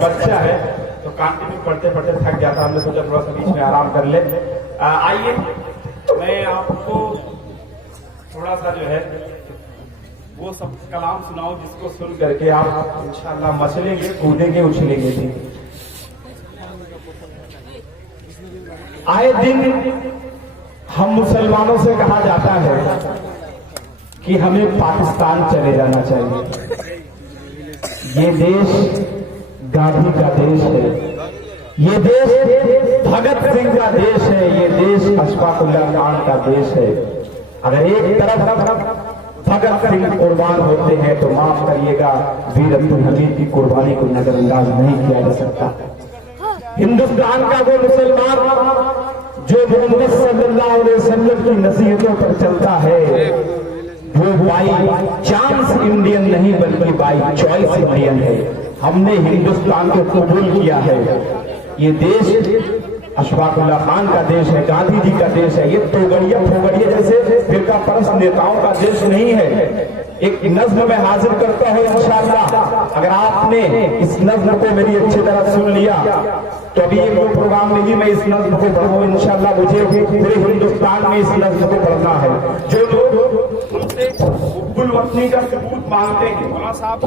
बच्चा है तो कंटिन्यू पढ़ते पढ़ते थक जाता, हमने सोचा थोड़ा सा बीच में आराम कर ले। आइए मैं आपको थोड़ा सा जो है वो सब कलाम सुनाऊं जिसको सुन करके आप इंशाअल्लाह मचलेंगे, कूदेंगे, उछलेंगे भी। आए दिन हम मुसलमानों से कहा जाता है कि हमें पाकिस्तान चले जाना चाहिए। ये देश गांधी का देश है, ये देश भगत सिंह का देश है, ये देश अशफाक उल्लाह खान का देश है। अगर एक तरफ भगत सिंह कुर्बान होते हैं तो माफ करिएगा, वीर अब्दुल हमीद की कुर्बानी को नजरअंदाज नहीं किया जा सकता। हिंदुस्तान का वो मुसलमान जो मोहम्मद सल्लल्लाहु अलैहि वसल्लम की नसीहतों पर चलता है, वो बाई चांस इंडियन नहीं बल्कि बाई चॉइस इंडियन है। हमने हिंदुस्तान को कबूल किया है। ये देश अशफाक उल्लाह खान का देश है, गांधी जी का देश है। ये तोगड़िया फोगड़िया जैसे फिरका परस्त नेताओं का देश नहीं है। एक नज्म में हाजिर करता हूं इंशाअल्लाह। अगर आपने इस नज्म को मेरी अच्छी तरह सुन लिया तो अभी एक प्रोग्राम में ही मैं इस नज्म को पढ़ूं इंशाअल्लाह। मुझे पूरे हिंदुस्तान में इस नज्म को पढ़ना है। जो लोग हमसे हुब्बुल वतनी का सबूत मांगते हैं, मौलाना साहब,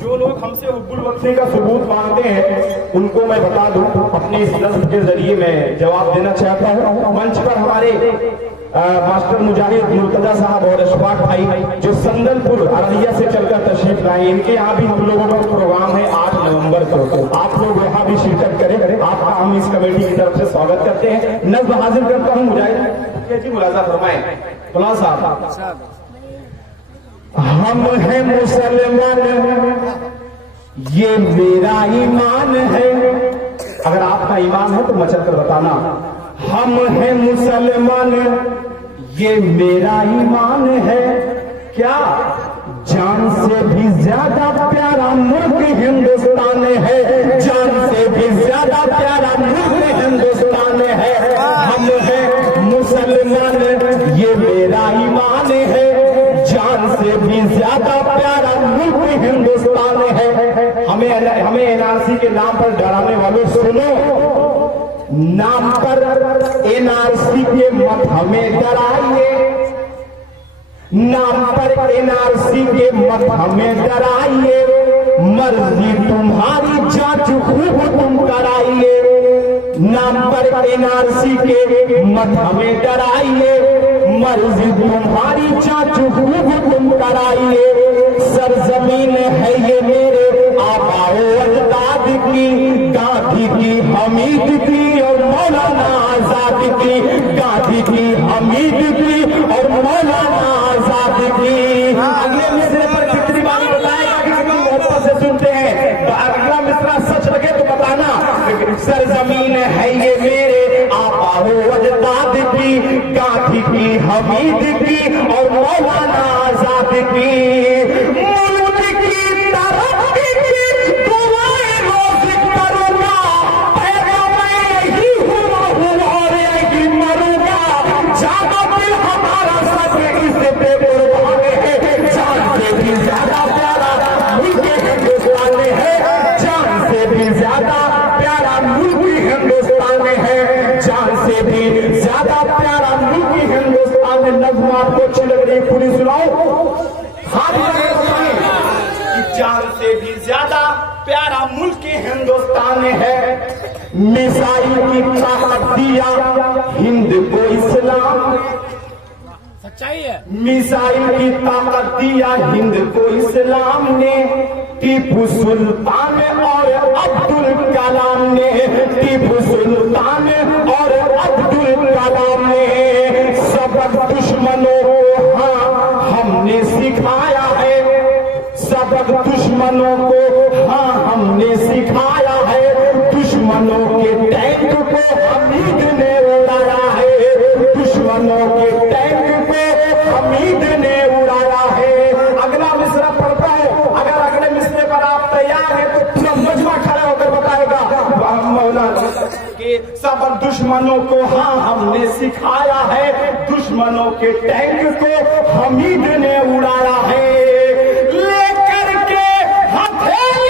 जो लोग हमसे हुब्बुल वतनी का सबूत मांगते हैं उनको मैं बता दूं, अपनी इस नज्म के जरिए मैं जवाब देना चाहता हूं। मंच पर हमारे मास्टर मुजाहिद मुर्तजा साहब और अशफाक भाई जो संदलपुर अररिया से चलकर तशरीफ लाए, इनके यहाँ भी हम लोगों का प्रोग्राम है 8 नवंबर को। आप लोग यहाँ भी शिरकत करें, आपका हम इस कमेटी की तरफ से स्वागत करते हैं। नज्म हाजिर करता हूँ मुजाहिद जी, मुलाजा फरमाएं। मौलाना साहब, हम हैं मुसलमान, ये मेरा ईमान है। अगर आपका ईमान है तो मचल कर बताना। हम हैं मुसलमान, ये मेरा ईमान है। क्या जान से भी ज्यादा प्यारा मुल्क हिंदुस्तान है, जान से भी ज्यादा प्यारा मुल्क हिंदुस्तान है। हम हैं मुसलमान, ये मेरा ईमान है। जान से भी ज्यादा प्यारा मुल्क हिंदुस्तान है। हमें एनआरसी के नाम पर डराने वालों सुनो, नाम पर एनआरसी के मत हमें डराइए, नाम पर एनआरसी के मत हमें डराइए। मर्जी तुम्हारी जांच खूब तुम कराइए, नाम पर एनआरसी के मत हमें डराइए। मर्जी तुम्हारी जांच खूब तुम कराइए। सरजमीन है ये मेरे आबाओ अजदाद की, गांधी की, हमीद की और मौलाना आजाद की, गांधी की, हमीद की और मौलाना आजाद की। अगले मिसरे पर कितनी बार बताएगा कि कितनी मोहब्बत से सुनते हैं, तो अगला मिसरा सच लगे तो बताना। सरजमीन है ये मेरे आबाओ अजदाद की, गांधी की, हमीद की और मौलाना आजाद की। पूरी सुनाओ, जान से भी ज्यादा प्यारा मुल्क हिंदुस्तान है। मिसाइल की ताकत दिया हिंद को इस्लाम, सच्चाई है। मिसाइल की ताकत दिया हिंद को इस्लाम ने। टीपू सुल्तान और अब्दुल कलाम ने, टीपू सुल्तान और अब्दुल कलाम ने सबक दुश्मनों को हाँ हमने सिखाया है, सबक दुश्मनों को हाँ हमने सिखाया है। दुश्मनों के टैंक को हमीद ने उड़ाया है, दुश्मनों के टैंक को हमीद ने उड़ाया है। अगला मिसरा पढ़ता हूं, अगर अगले मिसरे पर आप तैयार हैं तो पूरा मजमा खड़ा होकर बताएगा मौलाना कि सबक दुश्मनों को हाँ हमने सिखाया है, दुश्मनों के टैंक को हमीद ने उड़ाया है। लेकर के हथेली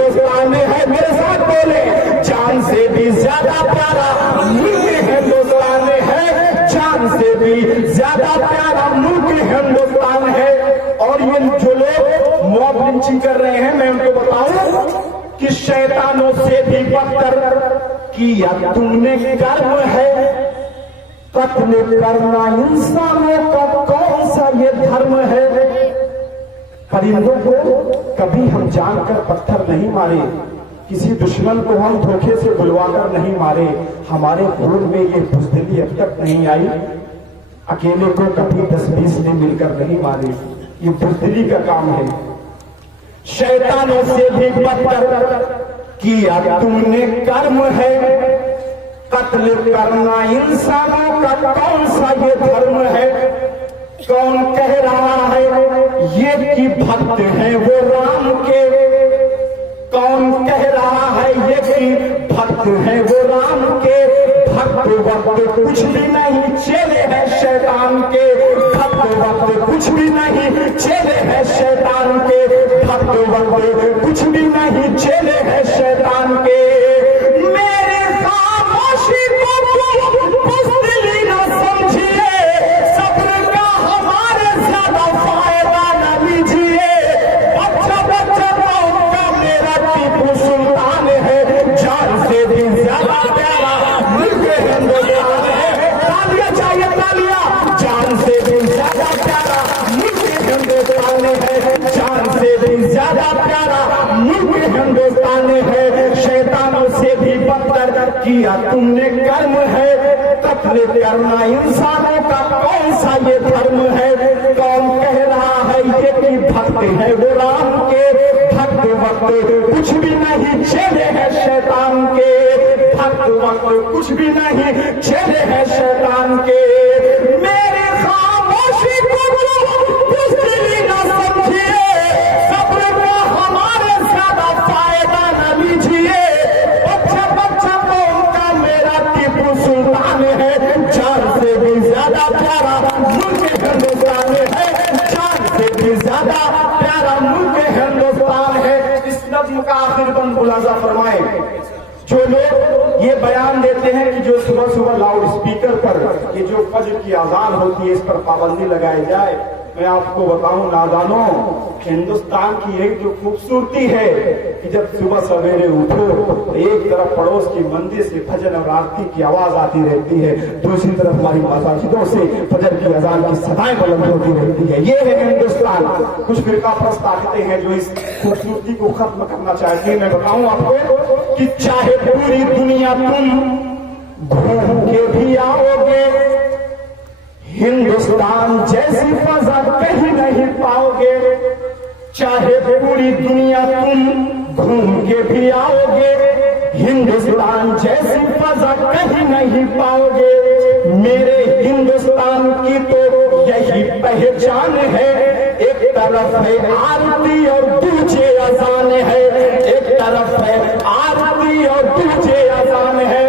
हिंदुस्तान है, मेरे साथ बोले, जान से भी ज्यादा प्यारा मुल्क हिंदुस्तान है, जान से भी ज्यादा प्यारा मुल्क हिंदुस्तान है। और ये जो लोग मॉब लिंचिंग कर रहे हैं, मैं उनको बताऊं कि शैतानों से भी बदतर किया तुमने कर्म है। कत्ल करना इंसानों का कौन सा ये धर्म है। परिंदों को कभी हम जानकर पत्थर नहीं मारे, किसी दुश्मन को हम धोखे से बुलवाकर नहीं मारे, हमारे खून में ये बुज़दिली अब तक नहीं आई। अकेले को कभी 10-20 ने मिलकर नहीं मारे, ये बुज़दिली का काम है। शैतानों से भी बदतर किया तुमने कर्म है। कत्ल करना इंसानों का कौन सा ये धर्म है। कौन कह रहा है ये कि भक्त है वो राम के। कौन कह रहा है ये कि भक्त है वो राम के। भक्त वक्त कुछ भी नहीं, चेले हैं शैतान के। भक्त वक्त कुछ भी नहीं, चेले हैं शैतान के। भक्त वक्त कुछ भी नहीं, चेले हैं शैतान के। मेरे खामोशी को बुज़दिली न समझिए, सब्र का हमारे ज्यादा फायदा न लीजिए। बच्चा बच्चा का मेरा टीपू सुल्तान है, जान से भी ज्यादा प्यारा मुल्क हिंदुस्तान है। तालियां चाहिए, तालियां। जान से भी ज्यादा प्यारा मुल्क हिंदुस्तान है, जान से भी ज्यादा प्यारा मुल्क हिंदुस्तान है। शैतानों से भी बदतर किया तुमने कर्म है। कत्ल करना इंसानों का कौन सा ये धर्म है। कौन कह रहा है ये कि भक्त है वो राम के। भक्त वक्त कुछ भी नहीं, चेले हैं शैतान के। भक्त वक्त कुछ भी नहीं, चेले हैं शैतान के। मेरे खामोशी को बुज़दिली न समझिए, सब्र का हमारे ज्यादा फायदा न लीजिए। बच्चा बच्चा कौन का मेरा टीपू सुल्तान है, जान से भी ज्यादा प्यारा मुल्क हिंदुस्तान है। जान से भी ज्यादा प्यारा मुल्क हिंदुस्तान है। इस नज़्म का आखिर बंद मुलाजा फरमाए। जो लोग ये बयान देते हैं कि जो सुबह सुबह लाउड स्पीकर पर ये जो फज्र की अजान होती है इस पर पाबंदी लगाई जाए, मैं आपको बताऊं नादानों, हिंदुस्तान की एक जो खूबसूरती है कि जब सुबह सवेरे उठो तो एक तरफ पड़ोस की मंदिर से फजर और आरती की आवाज आती रहती है, दूसरी तरफ हमारी मसाजिदों से फजर की अजान की सदाएं बुलंद होती रहती है। ये है हिंदुस्तान। कुछ फिरका परस्त ताकतें हैं जो इस खूबसूरती को खत्म करना चाहती है। मैं बताऊं आपको कि चाहे पूरी दुनिया तुम घूम के भी आओगे, हिंदुस्तान जैसी फजा कहीं नहीं पाओगे। चाहे पूरी दुनिया तुम घूम के भी आओगे, हिंदुस्तान जैसी फजा कहीं नहीं पाओगे। मेरे हिंदुस्तान की तो यही पहचान है। एक तरफ है आरती और दूसरे अजान है। एक तरफ है आरती और दूसरे अजान है।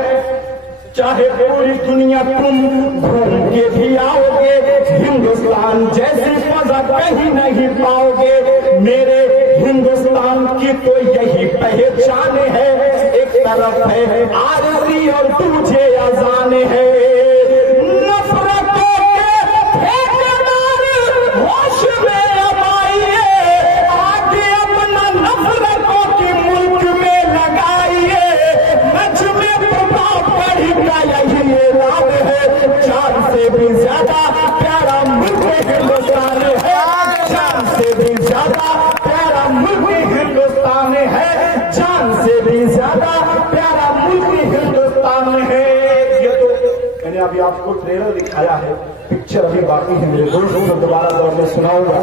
चाहे पूरी दुनिया तुम घूम के भी आओगे, हिंदुस्तान जैसी फजा कहीं नहीं पाओगे। मेरे हिंदुस्तान की तो यही पहचान है। एक तरफ है आरती और दूसरे अजान है। नफरतों के ठेकेदार होश में अब आइए, आगे अपना नफरतों की मुल्क में लगाइए। नच में प्रभाव पड़ी का यही ऐलान है, जान से भी ज्यादा प्यारा मुल्क हिंदुस्तान है। जान से भी ज्यादा प्यारा मुल्क हिंदुस्तान है। जान से भी ज्यादा प्यारा मुल्क हिंदुस्तान है। ये तो मैंने अभी आपको ट्रेलर दिखाया है, पिक्चर अभी बाकी है मेरे दोस्त, दोबारा दौर में सुनाऊंगा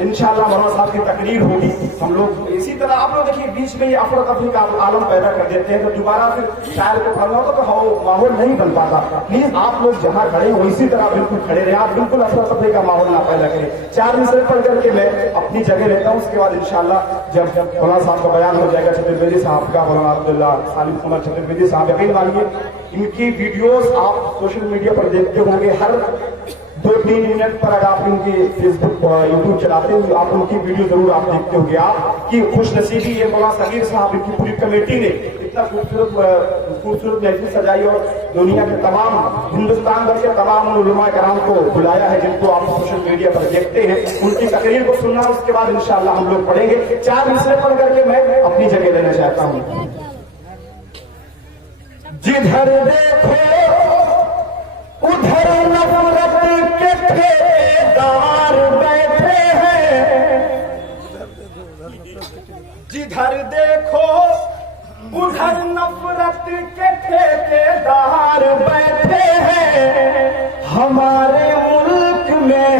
इंशाल्लाह। मौलाना साहब की तकरीर होगी। हम लोग इसी तरह आप लोग देखिए बीच में ये अफरा तफरी का आलम पैदा कर देते हैं, तो दोबारा फिर शायर को पढ़ना होगा तो माहौल नहीं बन पाता। प्लीज आप लोग जहाँ खड़े हो इसी तरह बिल्कुल खड़े रहे, आप बिल्कुल अफरा तफरी का माहौल ना पैदा करें। 4 मिसरे पढ़ करके मैं अपनी जगह रहता हूँ, उसके बाद इंशाल्लाह जब मौलाना साहब का बयान हो जाएगा, चतुर्वेदी साहब का, मौलाना अब्दुल्ला सालिम उमर चतुर्वेदी साहब, यकीन मानिए इनकी वीडियोस आप सोशल मीडिया पर देखते होंगे। हर 2-3 मिनट पर अगर आप उनकी फेसबुक यूट्यूब चलाते हो आप उनकी वीडियो जरूर आप देखते होंगे आप कि खुशनसीबी ये मौलाना सगीर साहब की पूरी कमेटी ने इतना खूबसूरत महफिल सजाई और दुनिया के तमाम हिंदुस्तान भर के तमाम उलमा कराम को बुलाया है जिनको आप सोशल मीडिया पर देखते हैं। उनकी तकरीर को सुनना उसके बाद इंशाअल्लाह हम लोग पढ़ेंगे। 4 मिसरे पढ़ करके मैं अपनी जगह लेना चाहता हूँ। जिधर देखो उधर नफरत के ठेकेदार बैठे हैं, जिधर देखो उधर नफरत के ठेकेदार बैठे हैं। हमारे मुल्क में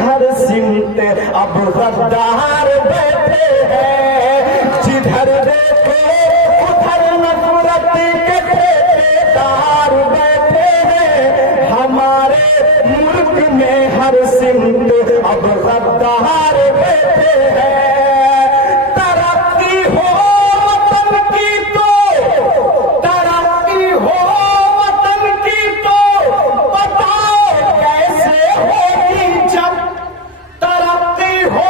हर सिमत अब गद्दार बैठे हैं। जिधर देखो उधर नफरत के ठेकेदार बैठे हैं। हमारे मुल्क में हर सिमत अब गद्दार बैठे हैं। तरक्की हो वतन की तो बताओ कैसे होगी जब। तरक्की हो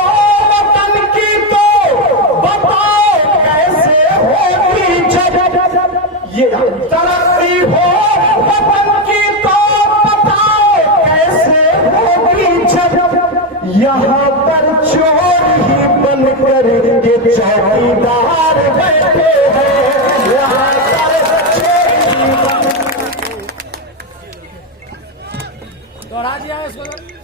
वतन की तो बताओ कैसे होगी जब। ये तरक्की हो वतन की तो बताओ कैसे होगी जब। यहाँ पर चोर ही बनकर के चौकीदार बैठे हैं। यहाँ पर चोर ही दोहरा दिया इसको।